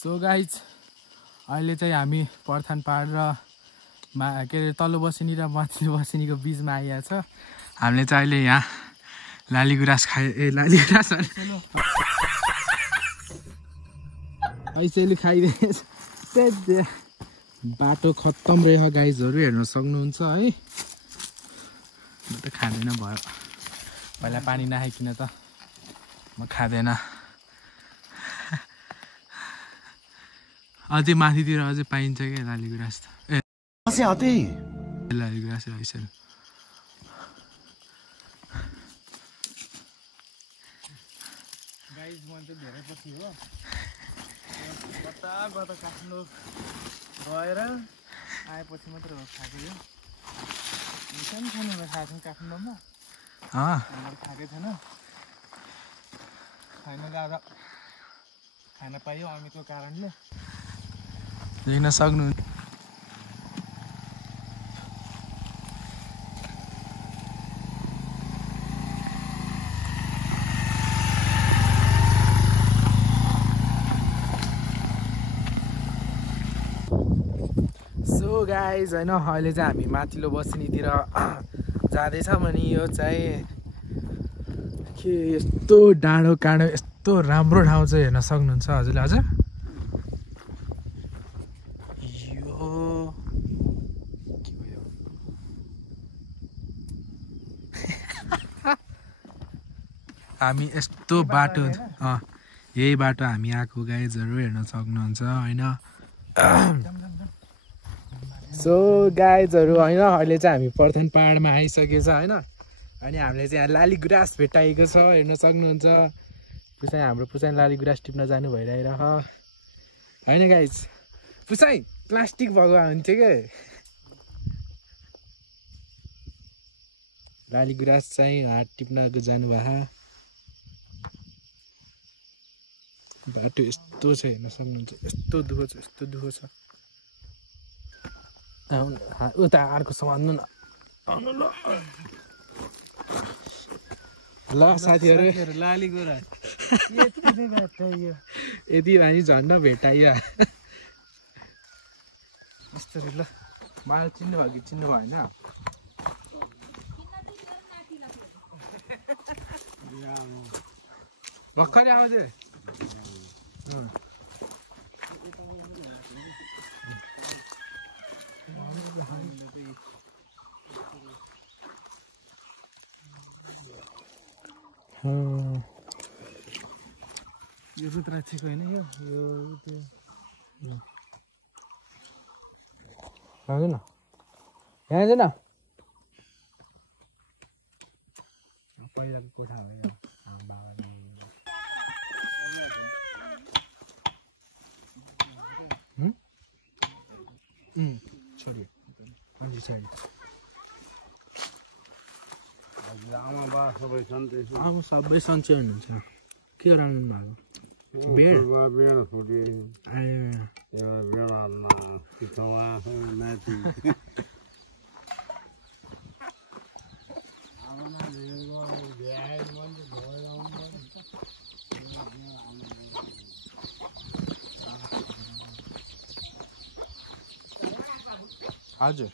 So guys अहिले चाहिँ हामी पर्थान पहाड र के अरे तल्लो बसिनी र माथिल्लो बसिनीको बिचमा आइएको छ। हामीले चाहिँ अहिले यहाँ लालीगुराँस लालीगुराँस ऐसेली खाइरहेछ। बाटो खत्तम रहेछ गाइजहरू, हेर्न सक्नुहुन्छ है। म त खाँदैन भयो, पहिला पानी नखाइकन त म खाँदैन। अझै माथितिर अझै पाइन्छ क्या लालीगुराँस त। लालीगुराँस रहेछ। गाइज म चाहिँ धेरै पछि हो कता काठमाडौँ गएर आएपछि मात्र हो खाएको। यो सानो सानो खाएको थियौँ काठमाडौँमा, खाएकै थिएन। फाइनली आज खान पाइयो अमितको कारणले। देख्न सक्नुहुन्छ सो गाइज होइन, अहिले चाहिँ हामी माथिल्लो बसिनीतिर जाँदैछौँ। अनि यो चाहिँ के यस्तो डाँडो काँडो यस्तो राम्रो ठाउँ चाहिँ हेर्न सक्नुहुन्छ हजुरले। हजुर हामी यस्तो बाटो यही बाटो हामी आएको गाइजहरू हेर्न सक्नुहुन्छ होइन। सो गाइजहरू होइन, अहिले चाहिँ हामी पर्थान पहाडमा आइसकेछ होइन। अनि हामीले चाहिँ यहाँ लालीगुराँस भेटाएको छ, हेर्न सक्नुहुन्छ। पुसाइ हाम्रो पुसाइ लालीगुराँस टिप्न जानु भइरहेछ होइन गाइज। पुसाइ प्लास्टिक भएको हुन्थ्यो क्या। लालीगुराँस चाहिँ हात टिप्न जानुभएको। बाटो यस्तो छ हेर्न सक्नुहुन्छ, यस्तो दुःख छ, यस्तो दुःख छ। उता अर्को समात्नु न, आउनु ल। ल साथीहरू, लालीगुराँस यति भने झन्डा भेटाइयो। यस्तरी ल, मलाई चिन्नु भयो कि चिन्नु भएन? भर्खरै आउँछ। यो रुद्राक्षीको होइन, यो आउँछ न, यहाँ आउँछ न। पहिलाको कोठा हो यो। छोरी आमा सबै सन्चै हुनुहुन्छ। के गराउनु भएको? बेड हजुर।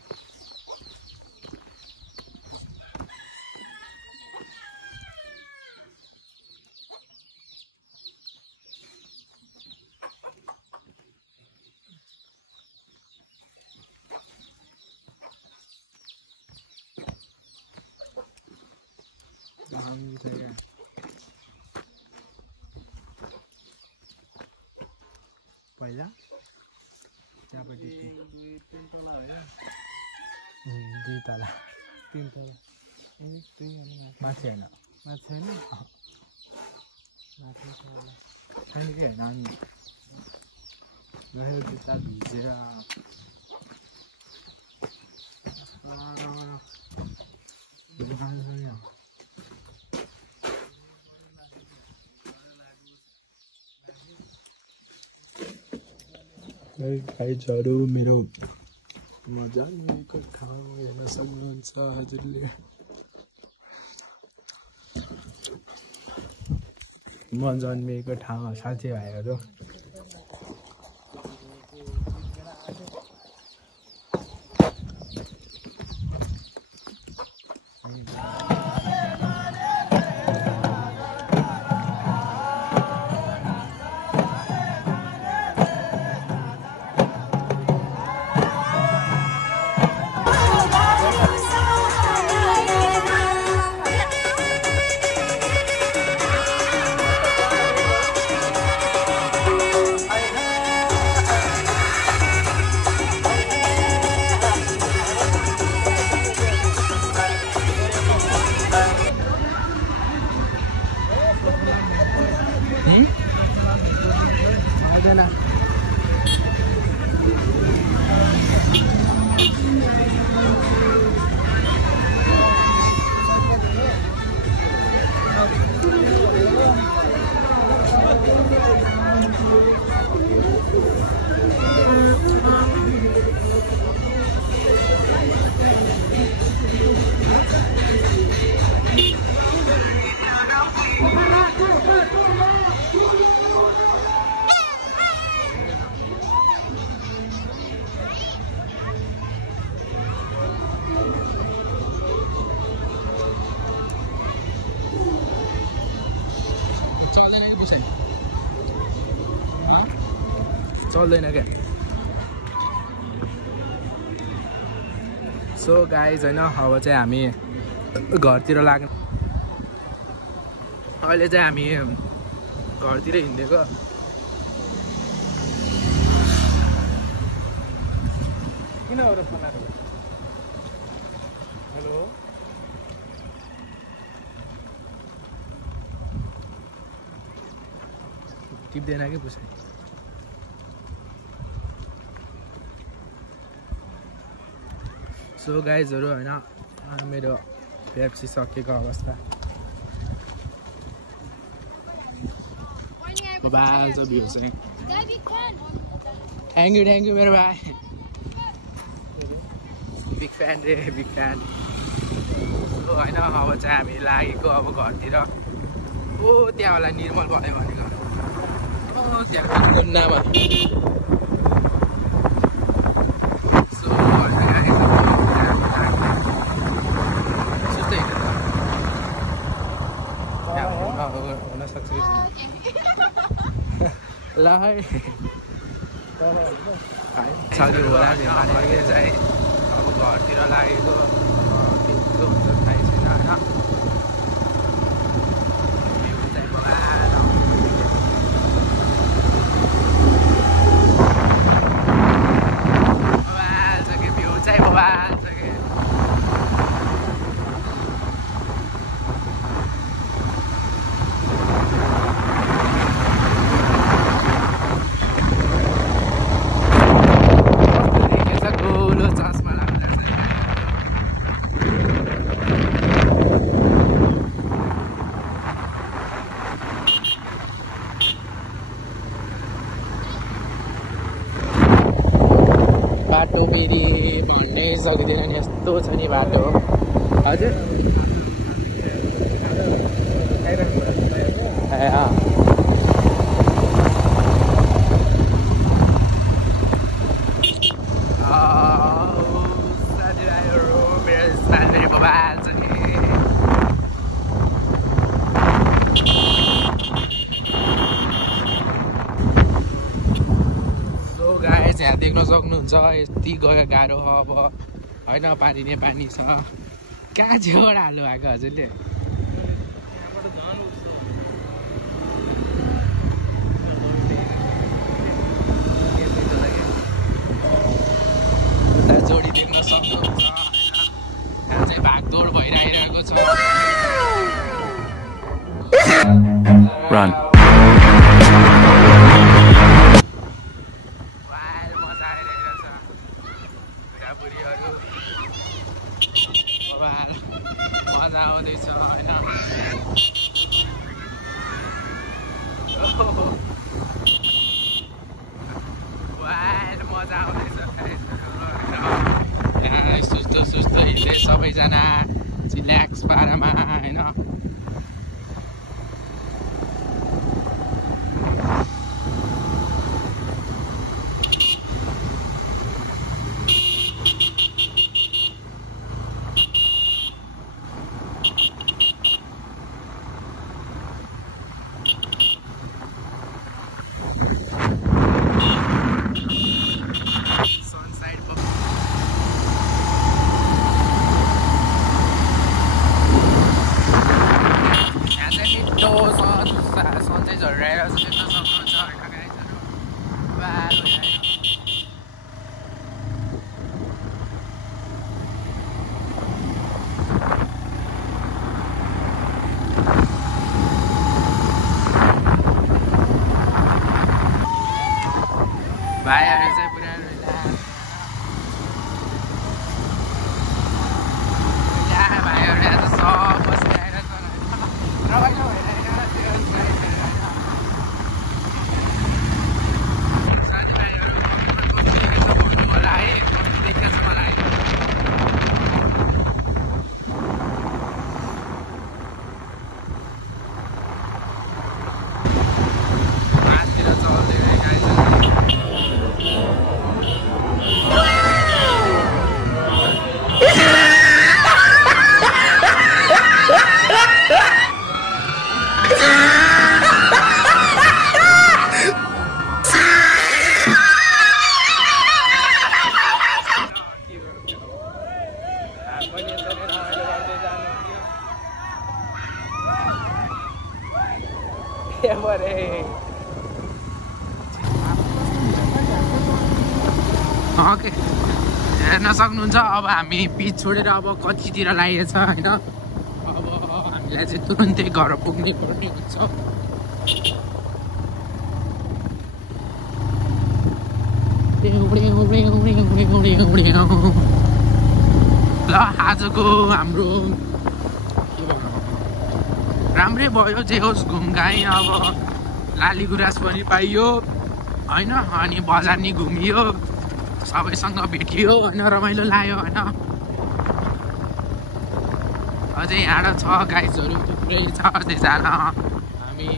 पहिला त्यहाँपट्टि 2 तला भयो। 2 तला 3 तला माथि होइन, माथि होइन, माथि छैन कि नानी गयो जुत्ता भिजेर। गाइजहरू मेरो मजाको ठाउँ हेर्न सक्नुहुन्छ हजुरले। म जन्मिएको ठाउँ साथीभाइहरू चल्दैन क्या। सो गाइज होइन अब चाहिँ हामी घरतिर लाग्नु। अहिले चाहिँ हामी घरतिर हिँडेको। किन हो र बनाएको? हेलो टिप्दैन कि पुछाइ। सो गाइजहरू होइन मेरो पेप्सी सकेको अवस्था। बाबा जो भ्यू चाहिँ थ्याङ्क यू मेरो भाइ। बिग फ्यान रे बिग फ्यान। होइन अब चाहिँ हामी लागेको अब घरतिर। ओ त्यहाँ होला निर्मल भयो भनेको। ओ त्यहाँ गुन्नामा। सो सुस्तै हुनसक्छ ल है छाली होला नि चाहिँ अब घरतिर लागेको के हुन्छ थाहै छैन होइन। बाटो फेरि भन्नै सक्दैन नि यस्तो छ नि बाटो। हजुर साथीभाइहरू मेरो साथीभाइ बबाल छ नि। यहाँ देख्न सक्नुहुन्छ यति गयो गाह्रो अब होइन। पानी नै पानी छ। कहाँ छेउबाट हाल्नु भएको हजुरले? जोडी देख्न सक्नुहुन्छ यहाँ चाहिँ भागदौड भइरहेको छ। मजा आउँदैछ होइन। मजा आउँदैछ यहाँ सुस्तो हिँड्दै सबैजना रिल्याक्स पारामा होइन। सन्चै झरिरहेको छ देख्न सक्नुहुन्छ होइन गाइजहरू। भाइहरू चाहिँ पुरा भाइहरू यहाँ त सब बसिरहेको छ रमाइलो भइरहेको। परे ओके हेर्न सक्नुहुन्छ अब हामी पिच छोडेर अब कतितिर लागेछ होइन अब हामीलाई चाहिँ तुरुन्तै घर पुग्नै पर्ने हुन्छ ल आजको हाम्रो के भनौँ राम्रै भयो जे होस् घुमघाइ अब लालीगुराँस पनि पाइयो होइन अनि बजार नि घुमियो सबैसँग भेटियो होइन रमाइलो लाग्यो होइन अझै यहाँ छ गाइजहरू थुप्रै छ अझै जान हामी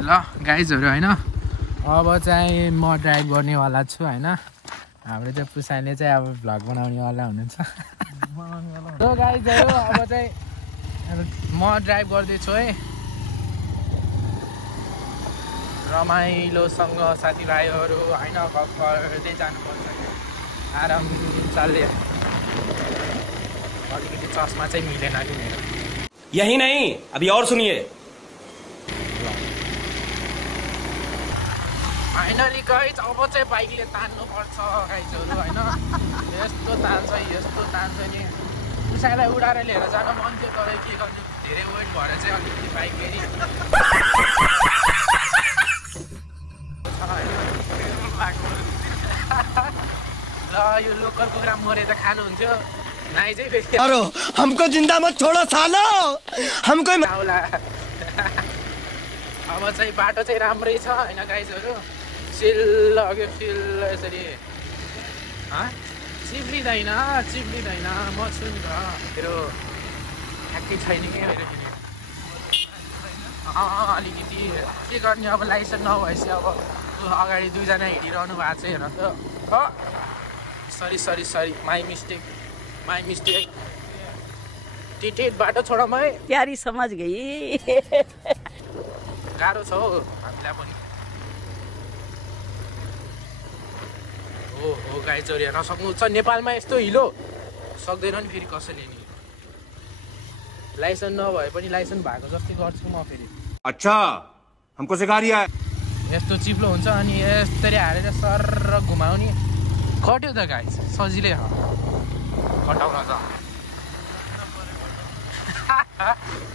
ल गाइजहरू होइन अब चाहिँ म ड्राइभ गर्नेवाला छु होइन हाम्रो चाहिँ पुसाइले चाहिँ अब भ्लग बनाउनेवाला हुनुहुन्छ ल गाइजहरू अब चाहिँ म ड्राइभ गर्दैछु है रमाइलोसँग साथीभाइहरू होइन गफ गर्दै जानुपर्छ आराम चाल्ने अलिकति चस्मा चाहिँ मिलेन कि मेरो यही नहीं अभी और सुनिए फाइनली गाइज अब चाहिँ बाइकले तान्नुपर्छ गाइजहरू होइन यस्तो तान्छ नि पुसाइलाई उडाएर लिएर जान मन थियो तर के गर्नु धेरै वेट भएर चाहिँ अलिकति बाइक फेरि ल यो लोकल कुखुरा मरे त खानुहुन्थ्यो नाइ चाहिँ फेरि हमको जिंदा मत छोड़ो सालो हमको आउला अब चाहिँ बाटो चाहिँ राम्रै छ होइन गाइजहरू सिल अघि फिल यसरी चिप्लिँदैन म छु नि त मेरो ठ्याक्कै छैन क्या मेरो किन अलिकति के गर्ने अब लाइसेन्स नभएपछि अब अगाडि दुईजना हिँडिरहनु भएको छ हेर त सरी माई मिस्टेक टिटेट बाटो छोडामै प्यारी समझ गई गाह्रो छ हौ हामीलाई पनि हो गाइजहरू हेर्न सक्नुहुन्छ नेपालमा यस्तो हिलो सक्दैन नि फेरि कसैले नि लाइसेन्स नभए पनि लाइसेन्स भएको जस्तै गर्छु म फेरि अच्छा हमको सिखा रिया है यस्तो चिप्लो हुन्छ अनि यस्तरी हालेर सर घुमाउने कट्यो त गाइज सजिलै हो कटाउन त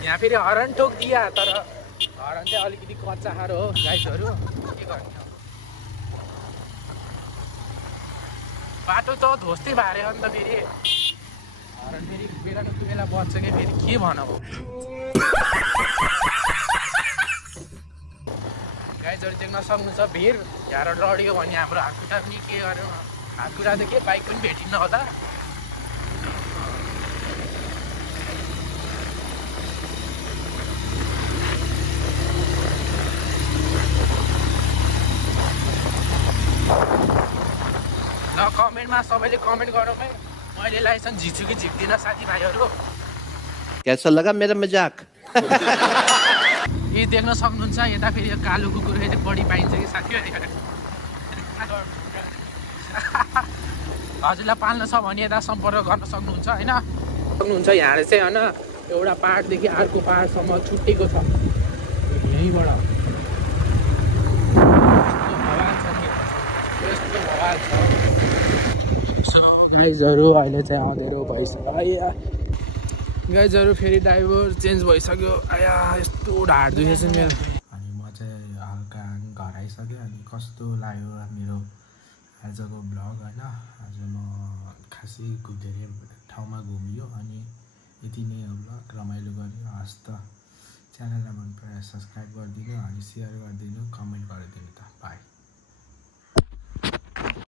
यहाँ फेरि हरन ठोकिदिया तर हरन चाहिँ अलिकति कच्चा खारो हो गाइजहरू के गर्ने बाटो त ध्वस्तै भारे हो नि त फेरि हरन फेरि बेलाको बेला बज्छ कि फेरि के भनौँ गाइजहरू देख्न सक्नुहुन्छ भिड यहाँ लड्यो भने हाम्रो हातखुट्टा पनि के गर्यो हातखुट्टा त के बाइक पनि भेटिन्न होला ल कमेन्टमा सबैले कमेन्ट गरौँ है मैले लाइसेन्स झिच्छु कि झिक्दिनँ साथीभाइहरू कैसा लगा मेरा मजाक यी देख्न सक्नुहुन्छ यता फेरि कालो कुकुर फेरि बढी पाइन्छ कि साथीभाइहरू हजुरलाई पाल्न छ भने यता सम्पर्क गर्न सक्नुहुन्छ होइन यहाँ चाहिँ होइन एउटा पाहाडदेखि अर्को पाहाडसम्म छुट्टेको छ यहीँबाट यस्तो भवाल छ गाइजहरू अहिले चाहिँ अँधेरो भइसक्यो गाइजहरू फेरि ड्राइभर चेन्ज भइसक्यो आया यस्तो ढाड दुखेछ मेरो अनि म चाहिँ हल्का घर आइसक्यो अनि कस्तो लाग्यो मेरो आजको ब्लग होइन आज म खासै धेरै ठाउँमा घुमियो अनि यति नै हो ब्लग रमाइलो गर्यो हस् त च्यानललाई मन परायो सब्सक्राइब गरिदिनु अनि सेयर गरिदिनु कमेन्ट गरिदिनु त बाई